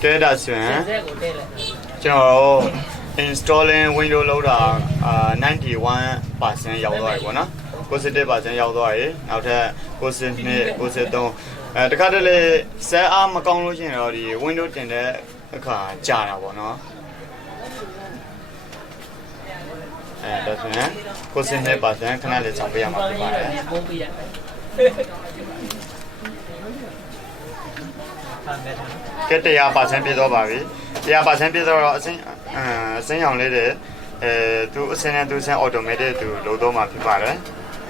Cái đó xuyên cho installing Windows လောက်တာ91% ရောက်သွားပြီပေါ့နော်91% ရောက်သွားပြီနောက်ထပ်92 93တခါတလေစက်အားမကောင်းလို့ရှိရင်တော့ဒီ Windows တင်တဲ့အခါကြာတာပေါ့နော်ဒါဆိုရင်92%ခဏလေးဆောင်ပေးရမှာဖြစ်ပါတယ်ကဲ100%ပြည့်သွားပါပြီ100%ပြည့်သွားတော့အစင်းရောင်လေးတွေသူအစင်းနဲ့သူဆင်း automatic သူလုပ်တော့မှာဖြစ်ပါတယ်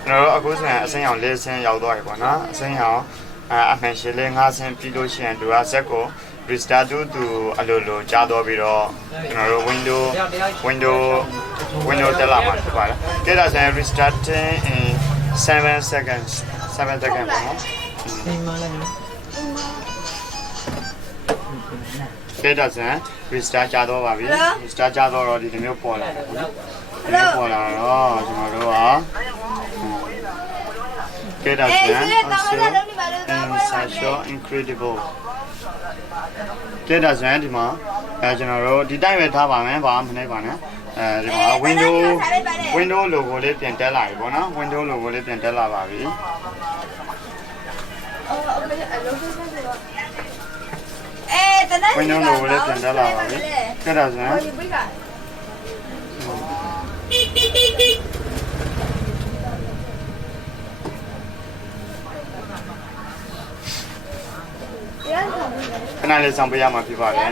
ကျွန်တော်တို့အခုဆိုရင်အစင်းရောင်၄ဆင်းရောက်သွားပြီပေါ့နော်အစင်းရောင်အမှန်ရှင်းလေး5ဆင်းပြီးလို့ရှိရင်သူကဇက်ကို restart သူအလိုကြားတော့ပြီးတော့ကျွန်တော်တို့ window တက်လာမှာဖြစ်ပါတယ်ကဲဒါဆိုရင် restarting in 7 seconds ပေါ့နော်ကဲဒါဆိုရင် restart ကြတော့ပါပြီ restart ကြတော့ဒီလိုမျိုးပေါ်လာတယ်ပေါ့နော်ဒီလိုပေါ်လာတော့ကျွန်တော်တို့ကကဲဒါဆိုရင် also incredible ကဲဒါဆိုရင်ဒီမှာကျွန်တော်တို့ဒီတိုင်းပဲထားပါမယ်ဘာမှမနှိပ်ပါနဲ့ဒီမှာ window logo လေးပြန်တက်လာပြီပေါ့နော် window logo လေးပြန်တက်လာပါပြီwindow logo လေးပြန်တက်လာပါပြီကဲဒါဆိုရင်ခဏလေးဆောင်ပေးရမှာဖြစ်ပါတယ်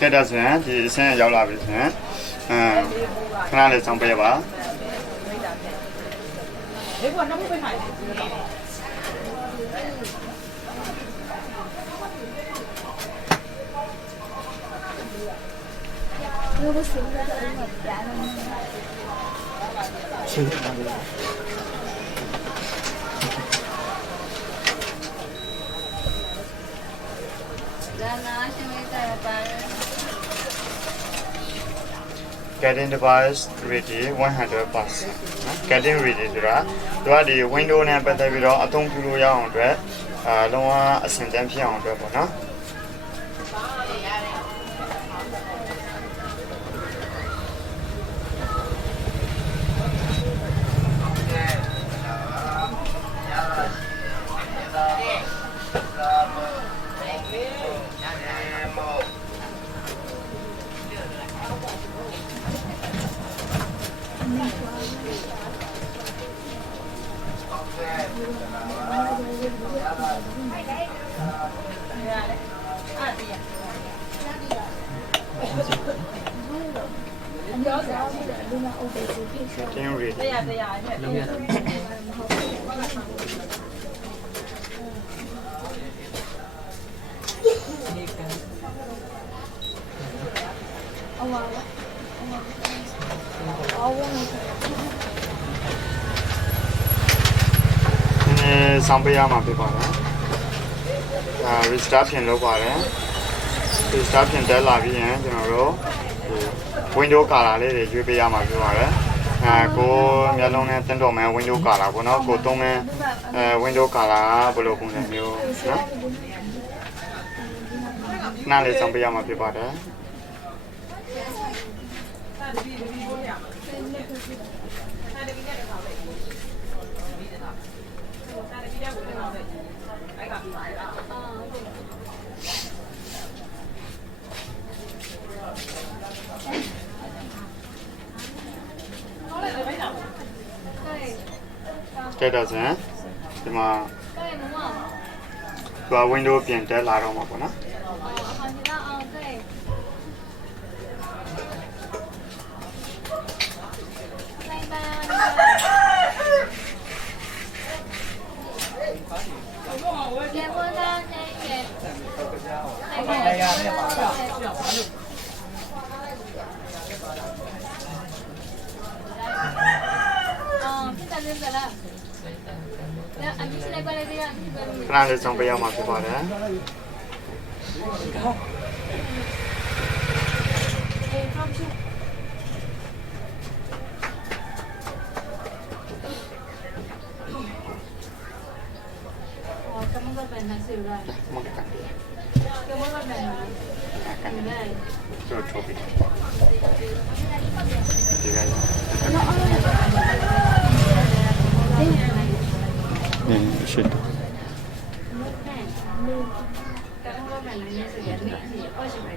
ကဲဒါဆိုရင်ဒီအဆင်းရောက်လာပြီဆိုရင်ခဏလေးဆောင်ပေးရပါဒီကတော့နောက်ပြန်လိုက်Getting device ready 100%getting ready ဆိုတာသူကဒီ window နဲ့ပတ်သက်ပြီးတော့အသုံးပြုလို့ရအောင်အတွက်လုံးဝအဆင်တန်းဖြစ်အောင်အတွက်ပေါ့နော်Getting ready. Sampai mà bị bỏ restart ပြန်လုပ်ပါတယ် restart ပြန်တက်လာပြီးရင်ကျွန်တော်တို့ window color လေးတွေရွေးပေးရမှာဖြစ်ပါတယ်ကိုမျက်လုံးနဲ့တင်တော်မယ် window color ပေါ့နော်ကိုသုံးမယ် window color ဘယ်လိုပုံစံမျိုးနော်နားလေးဆောင်ပေးရမှာဖြစ်ပါတယ်ကဲဒါဆိုရင်ဒီမှာသူက window ပြန်တက်လာတော့မှာပေါ့နော်ခဏလေးဆောင်ပေးရမှာဖြစ်ပါတယ်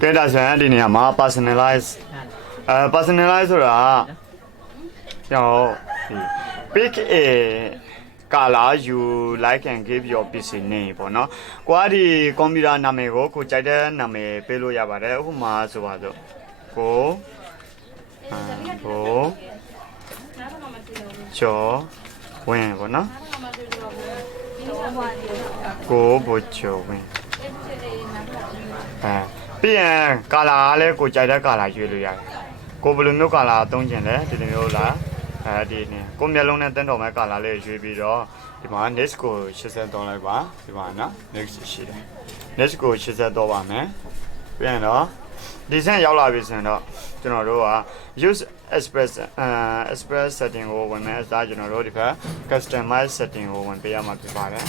cái đó sẽ đi nhà mà personalize personalize rồi cho pick a color you like and give your PC name ပေါ့နော်ကိုကဒီကွန်ပျူတာနာမည်ကိုကိုကြိုက်တဲ့နာမည်ပေးလို့ရပါတယ်ဥပမာဆိုပါစို့ကိုကျော်ဝင်းပေါ့နော်ကိုဘိုကျော်ဝင်းပြီးရင်ကာလာကလည်းကိုကြိုက်တဲ့ကာလာရွေးလို့ရတယ်ကိုဘယ်လိုမျိုးကာလာသုံးချင်လဲဒီလိုမျိုးလားဒီနေ့ကိုမျက်လုံးနဲ့တန်းတော်မဲ့ကာလာလေးရွေးပြီးတော့ဒီမှာ next ကို80တောင်းလိုက်ပါဒီမှာနော် next ရှိတယ် next ကို80တောပါမယ်ပြီးရင်တော့ဒီဆင့်ရောက်လာပြီဆိုရင်တော့ကျွန်တော်တို့က use express setting ကိုဝင်မယ်အဲဒါကျွန်တော်တို့ဒီဘက် customize setting ကိုဝင်ပေးရမှာဖြစ်ပါတယ်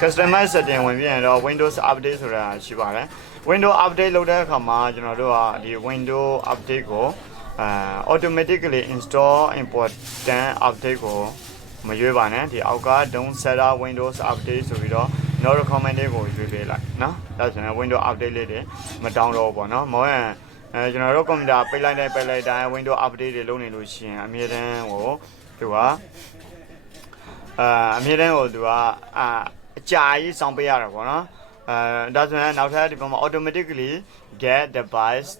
customize setting ဝင်ပြီးရင်တော့ Windows update ဆိုတာရှိပါတယ် Windows update လုပ်တဲ့အခါမှာကျွန်တော်တို့ကဒီ Windows update ကိုautomatically install important update ကိုမရွေးပါနဲ့ဒီအောက်က don't set up Windows update ဆိုပြီးတော့ no recommended ကိုရွေးပေးလိုက်နော်ဒါဆိုရင် Windows update လေးတွေမတောင်းတော့ဘူးပေါ့နော်မောရင်ကျွန်တော်တို့ကွန်ပျူတာပိတ်လိုက်တိုင်း Windows update တွေလုပ်နေလို့ရှိရင်အမြဲတမ်းကိုသူကအမြဲတမ်းကိုသူကအကြာကြီးစောင့်ပေးရတာပေါ့နော်ဒါဆိုရင်နောက်ထပ်ဒီပေါ်မှာ automatically get device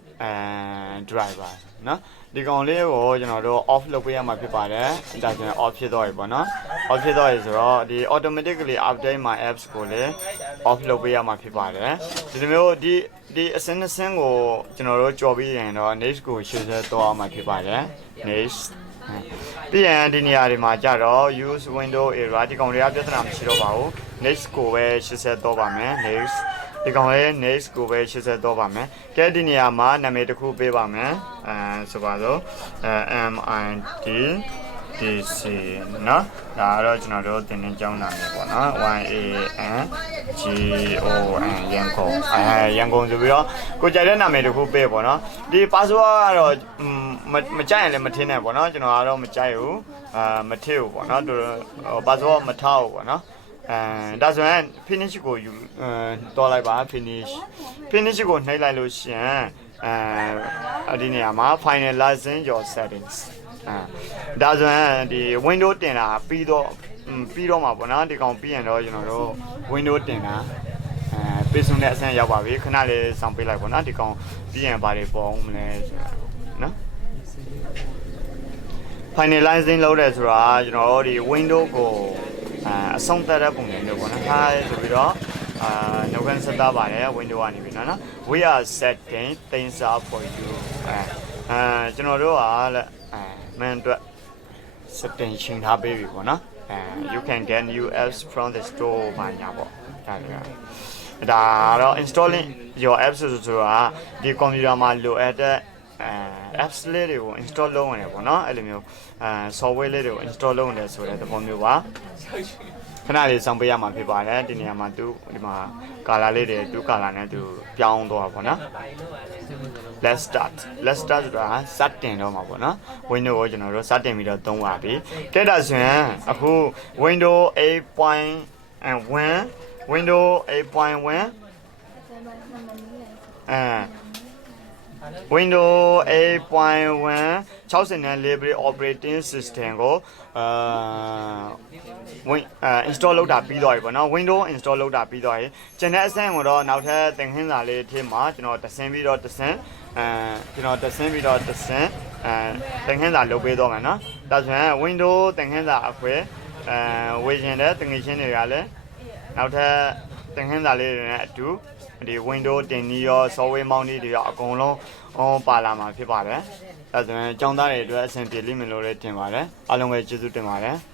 driver နော်ဒီကောင်လေးကိုကျွန်တော်တို့ off လုပ်ပေးရမှာဖြစ်ပါတယ်ဒါဆိုရင် off ဖြစ်တော့ပြီပေါ့နော် off ဖြစ်တော့ပြီဆိုတော့ဒီ automatically update my apps ကိုလည်း off လုပ်ပေးရမှာဖြစ်ပါတယ်ဒီလိုမျိုးဒီအစင်းအစင်းကိုကျွန်တော်တို့ကြော်ပြီးရင်တော့ next ကိုရှင်းဆက်တော့အောင်မှာဖြစ်ပါတယ် next ပြီးရင်ဒီနေရာတွေမှာကြတော့ use window area ဒီကောင်တွေကပြဿနာမရှိတော့ပါဘူး next ကိုပဲရှင်းဆက်တော့ပါမယ် next ဒီကောင်လေး next ကိုပဲရှင်းဆက်တော့ပါမယ်ကဲဒီနေရာမှာနာမည်တစ်ခုပေးပါမယ်ဆိုပါစို့MITDC နော်ဒါတော့ကျွန်တော်တို့သင်နေကြောင်းနာမည်ပေါ့နော် YANGON ရန်ကုန်ရန်ကုန်ဆိုပြီးတော့ကိုကြိုက်တဲ့နာမည်တစ်ခုပေးပေါ့နော်ဒီ password ကတော့မကြိုက်ရင်လည်းမထင်းနဲ့ပေါ့နော်ကျွန်တော်ကတော့မကြိုက်ဘူးမထည့်ဘူးပေါ့နော် password မထားဘူးပေါ့နော်ဒါဆိုရင် finish ကိုယူတော့လိုက်ပါ finish ကိုနှိပ်လိုက်လို့ရှိရင်ဒီနေရာမှာ finalizing your settings ဒါဆိုရင်ဒီ window တင်တာပြီးတော့မှာပေါ့နော်ဒီကောင်ပြီးရင်တော့ကျွန်တော်တို့ window တင်တာပေးဆုံးတဲ့အဆင့်ရောက်ပါပြီခဏလေးစောင့်ပေးလိုက်ပေါ့နော်ဒီကောင်ပြီးရင်ဘာတွေပေါ်အောင်မလဲနော် finalizing လုပ်တယ်ဆိုတာကျွန်တော်တို့ဒီ window ကိုအဆုံးသတ်တဲ့ပုံစံမျိုးပေါ့နော်။ထားဆိုပြီးတော့နှုတ်ခမ်းဆက်သားပါတယ် window ကနေပြီနော်။ We are setting things up for you ကျွန်တော်တို့ကမန်အတွက် setting ရှင်းထားပေးပြီပေါ့နော်။ you can get new apps from the store မှာညာပေါ့။ဒါတော့ installing your apps ဆိုတာဒီကွန်ပျူတာမှာလိုအပ်တဲ့apps လေးတွေကို install လုပ်ရတယ်ပေါ့နော်အဲ့လိုမျိုးsoftware လေးတွေကို install လုပ်ရတယ်ဆိုတဲ့သဘောမျိုးပါခဏလေးစောင့်ပေးရမှာဖြစ်ပါတယ်ဒီနေရာမှာဒီမှာ color လေးတွေကာလာနဲ့ပြောင်းသွားပါပေါ့နော် let's start ဆိုတာစတင်တော့မှာပေါ့နော် window ကိုကျွန်တော်တို့စတင်ပြီးတော့သုံးပါပြီကဲဒါဆိုရင်အခု window 8.1 window 8.1 Windows 8.1 64 operating system ကိုinstall လုပ်တာပြီးတော့ပြီပေါ့နော် Windows install လုပ်တာပြီးတော့ရင်ကျန်တဲ့အဆင့်ကိုတော့နောက်ထပ်သင်ခန်းစာလေးအထက်မှာကျွန်တော်တဆင်းပြီးတော့တဆင်းသင်ခန်းစာလုပ်ပေးတော့မယ်နော်ဒါဆိုရင် Windows သင်ခန်းစာအခွဲဝေကျင်တဲ့သင်ခန်းချင်းတွေကလည်းနောက်ထပ်သင်ခန်းစာလေးတွေနဲ့အတူဒီ Windows တင်ပြီးရော software မောင်းတွေရောအကုန်လုံးပါလာမှာဖြစ်ပါတယ်။ဒါဆိုရင်ကျောင်းသားတွေအတွက်အဆင်ပြေလိမ့်မယ်လို့လည်းထင်ပါတယ်။အားလုံးပဲကျေးဇူးတင်ပါတယ်။